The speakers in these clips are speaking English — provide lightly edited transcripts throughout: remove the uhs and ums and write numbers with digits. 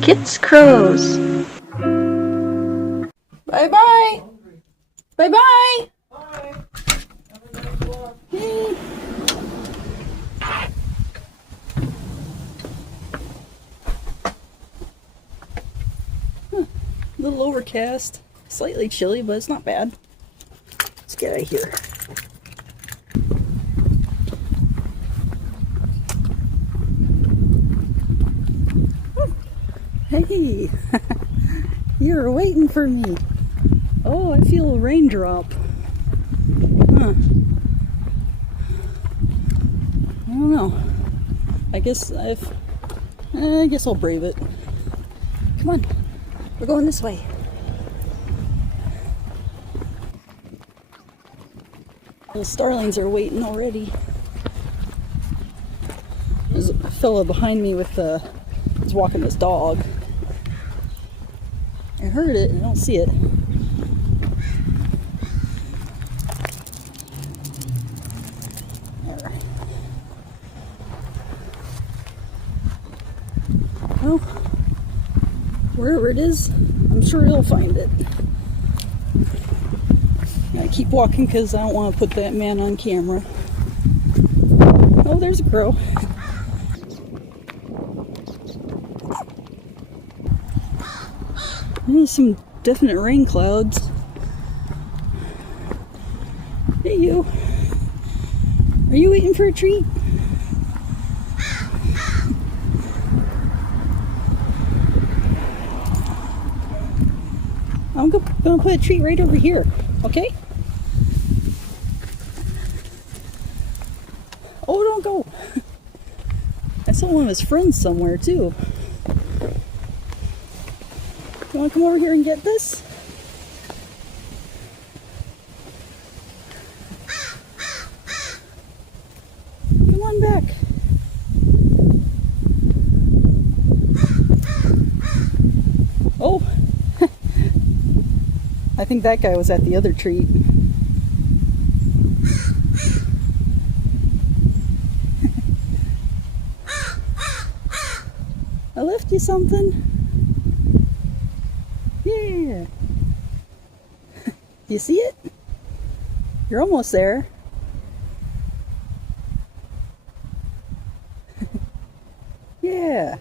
Kits crows. Bye bye. Bye bye. Hey. A little overcast, slightly chilly, but it's not bad. Let's get out of here. Hey, you were waiting for me. Oh, I feel a raindrop. Huh. I don't know. I guess I'll brave it. Come on, we're going this way. The starlings are waiting already. There's a fella behind me with he's walking his dog. I heard it, I don't see it. Alright. Well, wherever it is, I'm sure he'll find it. I keep walking because I don't want to put that man on camera. Oh, there's a crow. There's some definite rain clouds. Hey, you. Are you waiting for a treat? I'm gonna put a treat right over here, okay? Oh, don't go. I saw one of his friends somewhere, too. You want to come over here and get this? Come on back. Oh, I think that guy was at the other treat. I left you something. Yeah. You see it? You're almost there. Yeah.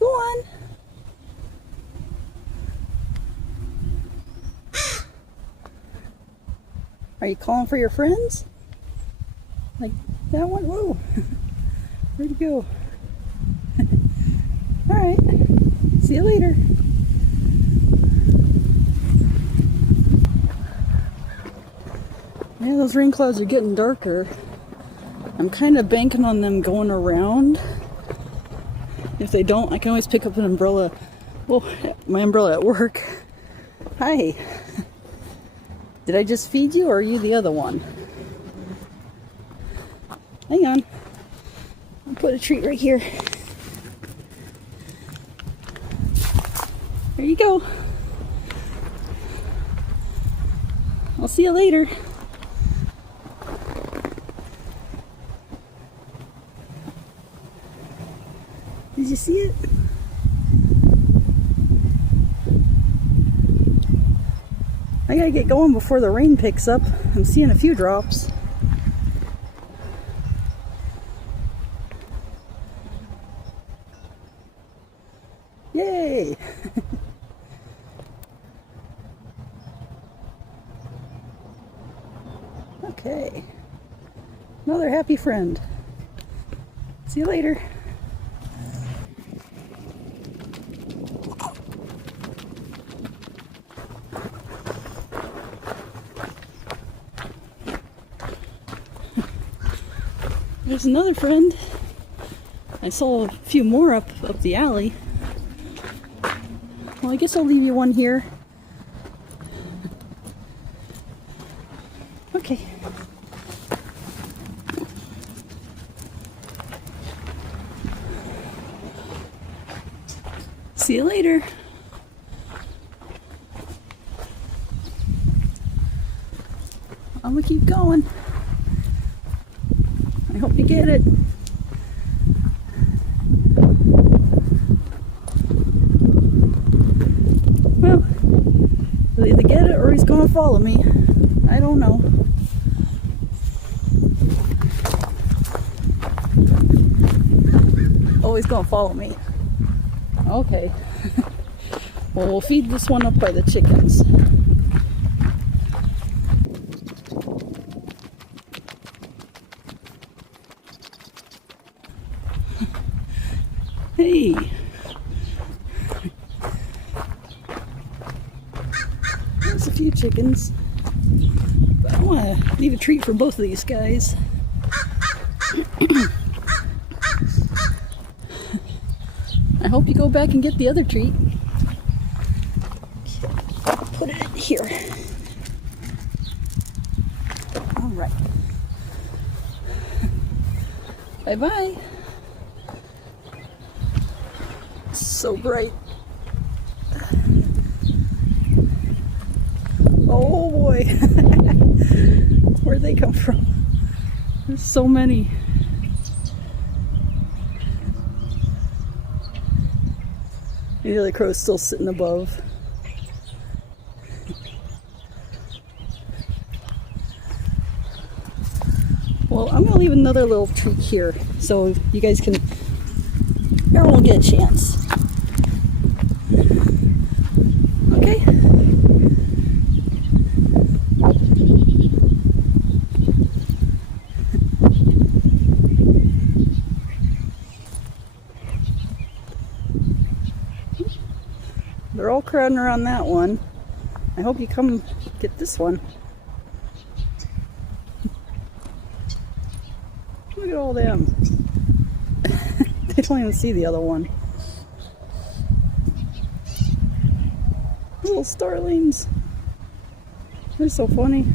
Go on. Are you calling for your friends? Like that one? Whoa. Where'd he go? Alright. See you later. Yeah, those rain clouds are getting darker. I'm kind of banking on them going around. If they don't, I can always pick up an umbrella. Well, my umbrella at work. Hi. Did I just feed you, or are you the other one? Hang on. I'll put a treat right here. There you go. I'll see you later. Did you see it? I gotta get going before the rain picks up. I'm seeing a few drops. Yay! Okay. Another happy friend. See you later. There's another friend. I saw a few more up the alley. Well, I guess I'll leave you one here. Okay. See you later. I'm gonna keep going. I hope you get it. he's gonna follow me. I don't know. Oh, he's gonna follow me. Okay. Well, we'll feed this one up by the chickens. Hey. There's a few chickens. But I need a treat for both of these guys. I hope you go back and get the other treat. Put it in here. All right. Bye-bye. So bright. Oh boy. Where'd they come from? There's so many. The other crow's still sitting above. Well, I'm gonna leave another little treat here so you guys can, everyone will get a chance. Okay? They're all crowding around that one. I hope you come get this one. Look at all them. They don't even see the other one. Little starlings. They're so funny.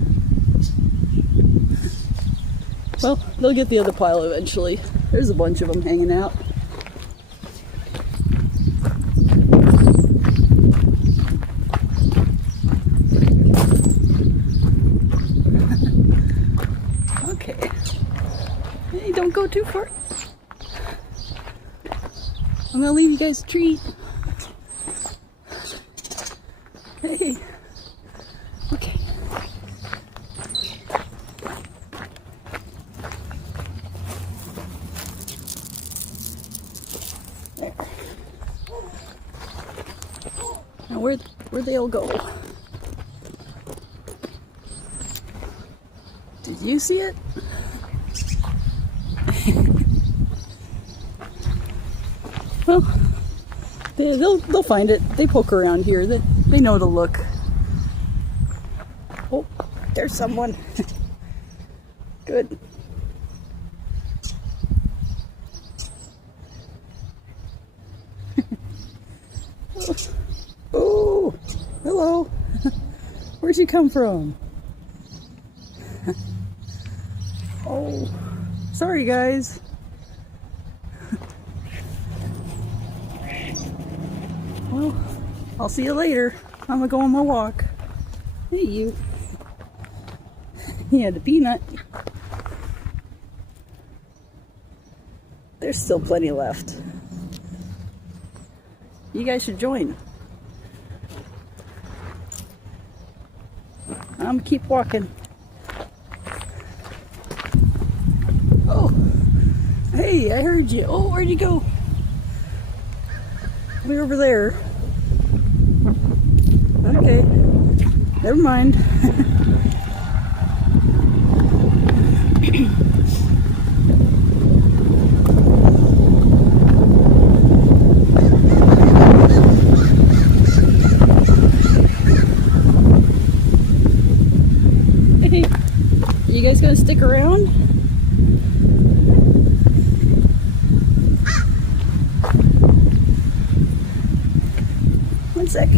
Well, they'll get the other pile eventually. There's a bunch of them hanging out. Okay. Hey, don't go too far. I'm gonna leave you guys a treat. Hey. Okay. There. Now where'd they all go? Did you see it? Well, they'll find it. They poke around here. They know to look. Oh, there's someone. Good. Oh, hello. Where'd you come from? Oh, sorry guys. Well, I'll see you later. I'm gonna go on my walk. Hey, you. He had a peanut. There's still plenty left. You guys should join. I'm gonna keep walking. Oh, hey, I heard you. Oh, where'd you go? Way over there. Okay, never mind. Hey, you guys gonna stick around? One sec.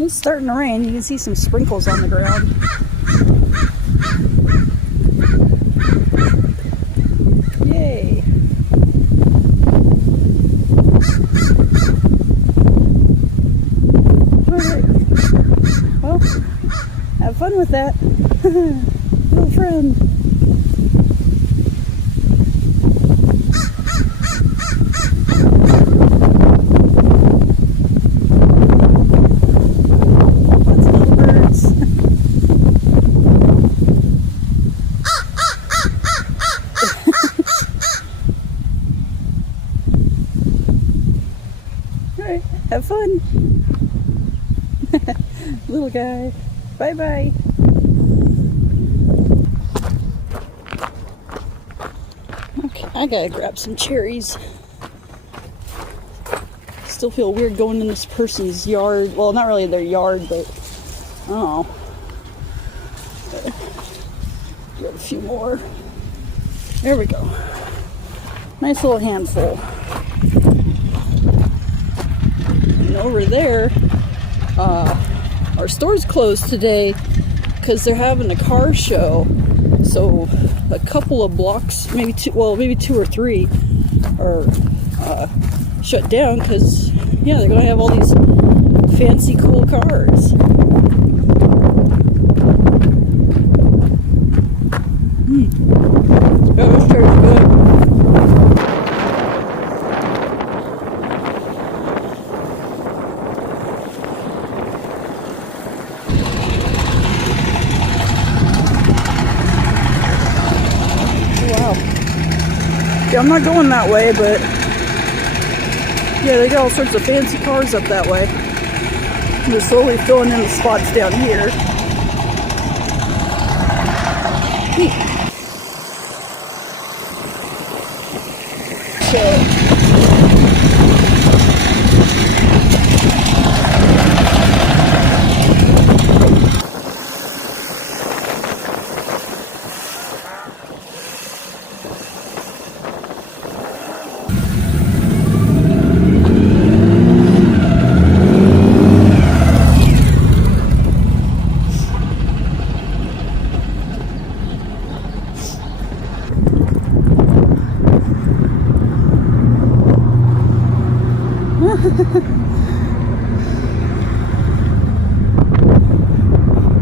It's starting to rain. You can see some sprinkles on the ground. Yay. Alright. Well, have fun with that. Little friend. Have fun. Little guy. Bye-bye. Okay, I gotta grab some cherries. Still feel weird going in this person's yard. Well, not really their yard, but I don't know. Get a few more. There we go. Nice little handful. And over there, our store's closed today because they're having a car show. So a couple of blocks, maybe two or three, are shut down because, yeah, they're going to have all these fancy, cool cars. Oh, this chair is good. Wow. Yeah, I'm not going that way, but yeah, they got all sorts of fancy cars up that way. They're slowly filling in the spots down here. Neat. So,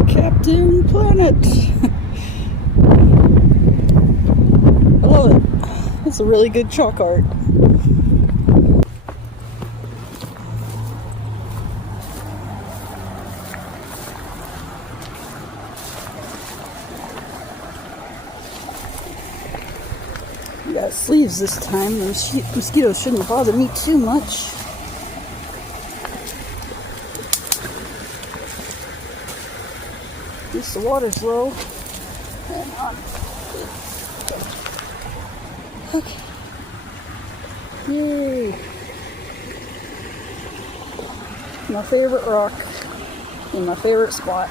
Captain Planet. I love it. That's a really good chalk art. We got sleeves this time. The mosquitoes shouldn't bother me too much. At least the water's low. Hang on. Okay. Yay. My favorite rock in my favorite spot.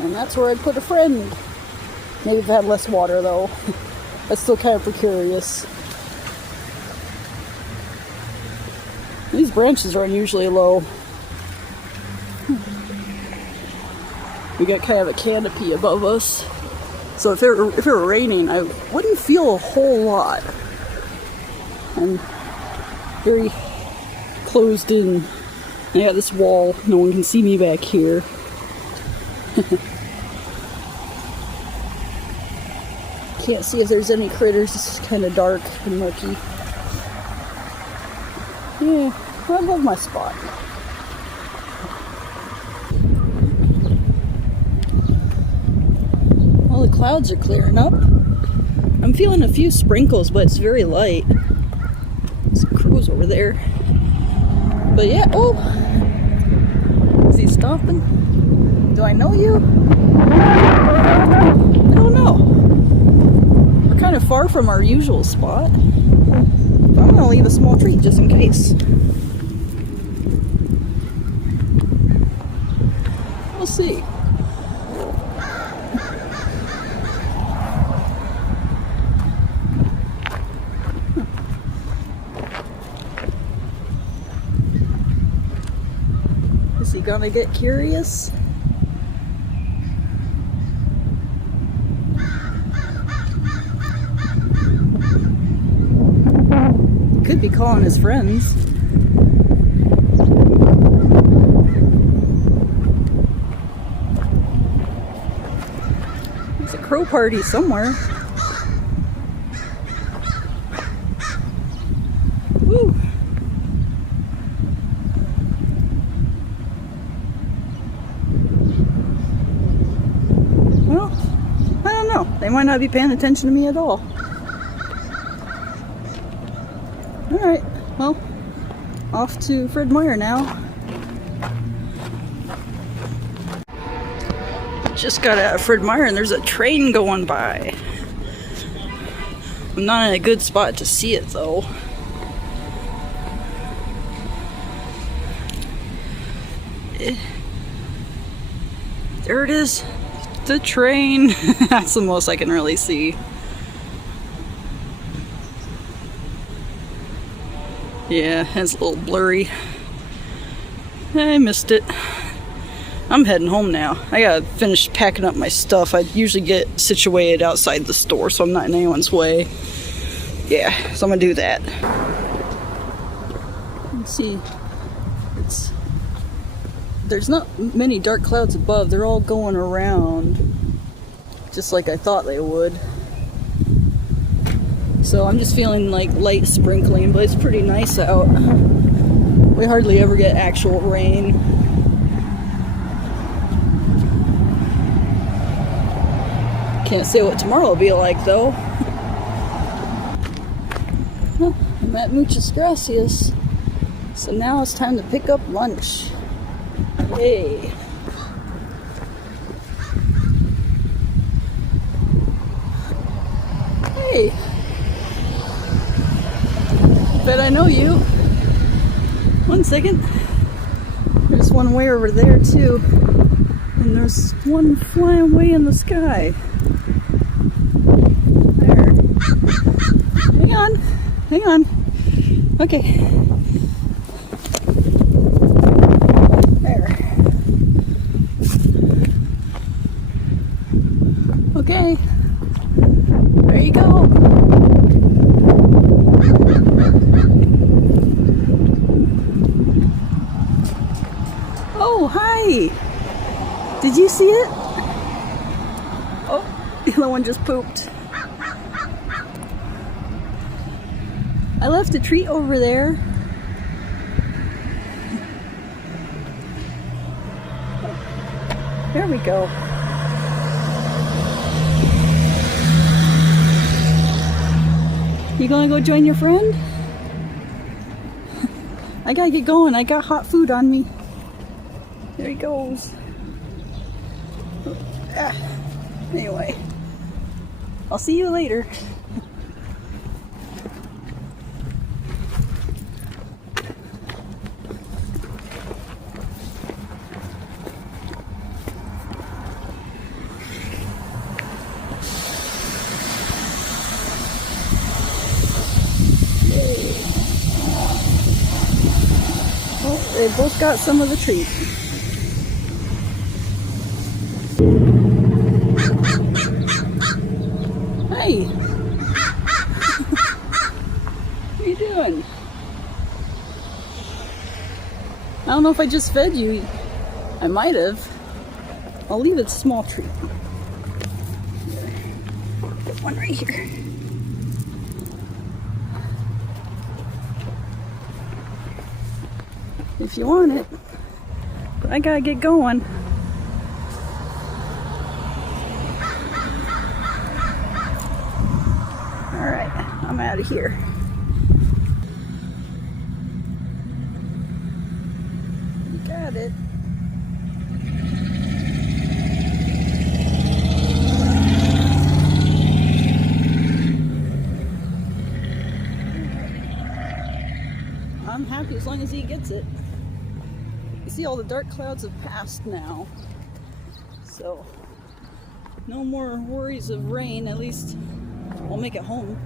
And that's where I'd put a friend. Maybe if it had less water though. That's still kind of precarious. These branches are unusually low. We got kind of a canopy above us. So if it were raining, I wouldn't feel a whole lot. I'm very closed in. I got this wall. No one can see me back here. Can't see if there's any critters. It's kind of dark and murky. Yeah, I love my spot. Well, the clouds are clearing up. I'm feeling a few sprinkles, but it's very light. Some crows over there. But yeah, oh! Is he stopping? Do I know you? I don't know. We're kind of far from our usual spot. But I'm going to leave a small treat just in case. We'll see. Is he gonna get curious? Could be calling his friends. There's a crow party somewhere. Woo! Well, I don't know. They might not be paying attention to me at all. Alright, well, off to Fred Meyer now. Just got out of Fred Meyer and there's a train going by. I'm not in a good spot to see it though. There it is. The train. That's the most I can really see. Yeah, it's a little blurry. I missed it. I'm heading home now. I gotta finish packing up my stuff. I usually get situated outside the store so I'm not in anyone's way. Yeah, so I'm gonna do that. Let's see. There's not many dark clouds above. They're all going around just like I thought they would. So I'm just feeling like light sprinkling, but it's pretty nice out. We hardly ever get actual rain. Can't say what tomorrow will be like though. Well, I'm at Muchas Gracias. So now it's time to pick up lunch. Hey. Hey. Bet I know you. One second. There's one way over there too. And there's one flying way in the sky. There. Hang on. Hang on. Okay. Okay, there you go. Oh, hi. Did you see it? Oh, the other one just pooped. I left a treat over there. There we go. You gonna go join your friend? I gotta get going. I got hot food on me. There he goes. Anyway, I'll see you later. They both got some of the treat. Hey! What are you doing? I don't know if I just fed you. I might have. I'll leave it a small treat. Put one right here. If you want it. But I gotta get going. Alright, I'm out of here. Got it. I'm happy as long as he gets it. You see all the dark clouds have passed now. So, no more worries of rain, at least I'll make it home.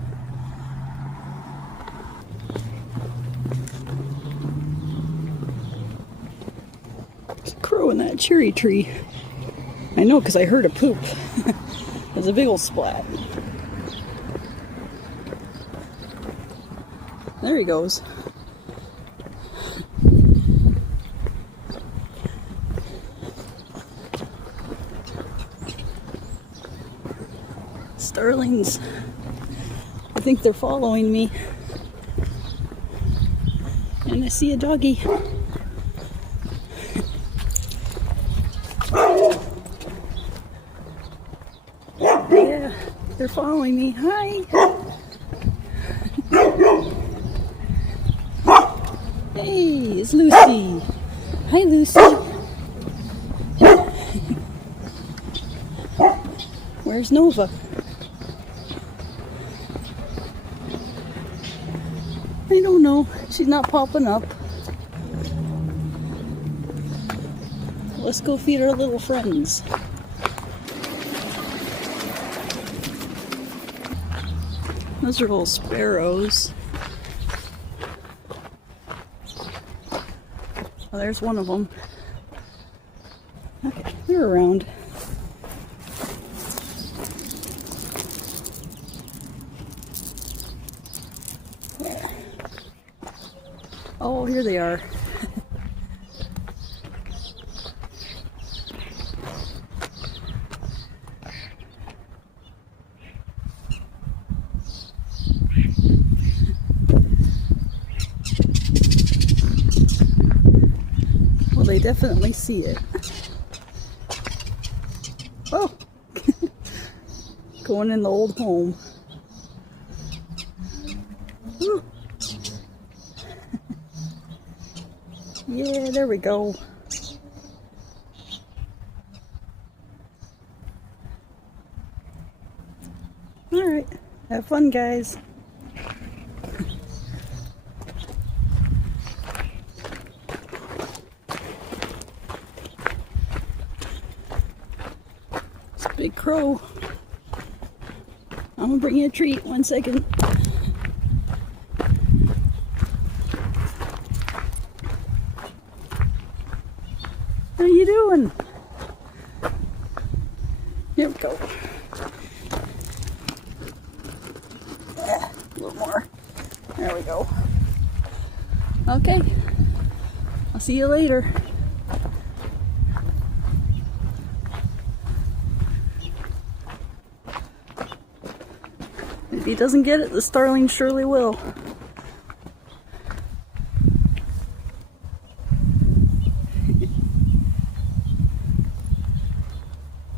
There's a crow in that cherry tree. I know because I heard a poop. There's a big old splat. There he goes. Starlings. I think they're following me. And I see a doggy. Yeah, they're following me. Hi. it's Lucy. Hi, Lucy. Where's Nova? I don't know. She's not popping up. Let's go feed our little friends. Those are little sparrows. Oh, there's one of them. Okay, they're around. Yeah. Oh, here they are. Well, they definitely see it. Oh! Going in the old home. Ooh. Yeah, there we go. Alright, have fun, guys. It's a big crow. I'm gonna bring you a treat. 1 second. How you doing? Here we go. Yeah, a little more. There we go. Okay. I'll see you later. If he doesn't get it, the starling surely will.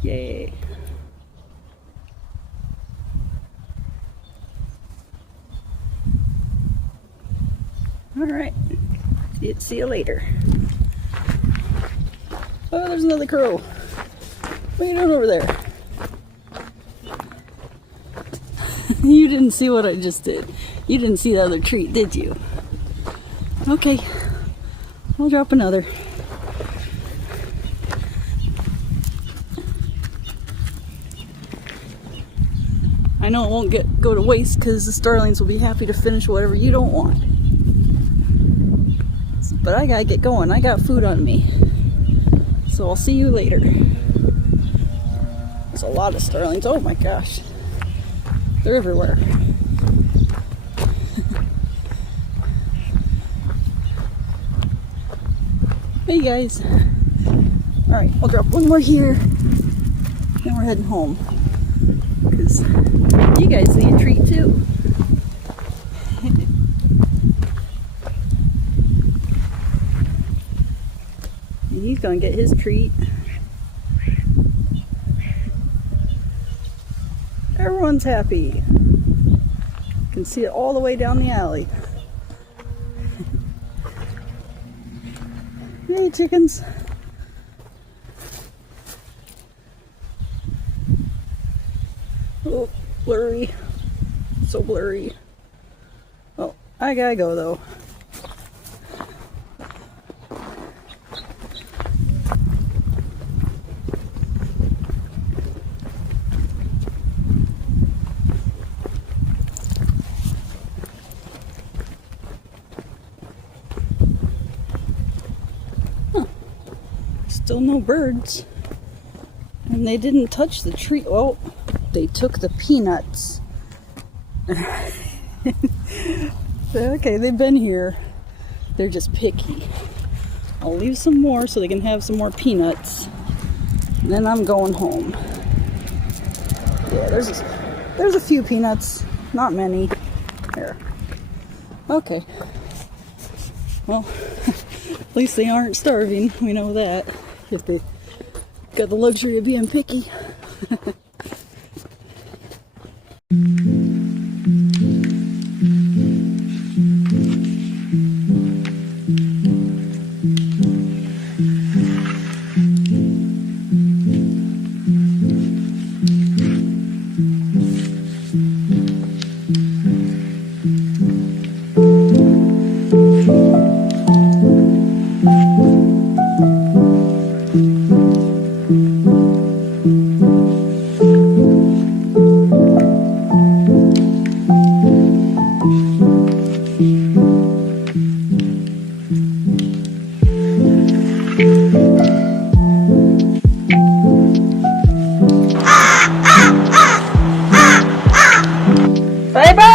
Yay. Alright. See you later. Oh, there's another crow. What are you doing over there? You didn't see what I just did. You didn't see the other treat, did you? Okay. I'll drop another. I know it won't go to waste because the starlings will be happy to finish whatever you don't want. But I gotta get going. I got food on me. So I'll see you later. There's a lot of starlings. Oh my gosh. They're everywhere. Hey guys. Alright, I'll drop one more here. Then we're heading home. Because you guys need a treat too. And he's gonna get his treat. Everyone's happy. You can see it all the way down the alley. Hey chickens. Oh, blurry. So blurry. Oh, I gotta go though. Still no birds. And they didn't touch the tree. Oh, they took the peanuts. Okay, they've been here. They're just picky. I'll leave some more so they can have some more peanuts. And then I'm going home. Yeah, there's a few peanuts. Not many. There. Okay. Well, at least they aren't starving. We know that. If they got the luxury of being picky. Thank you. Bye bye.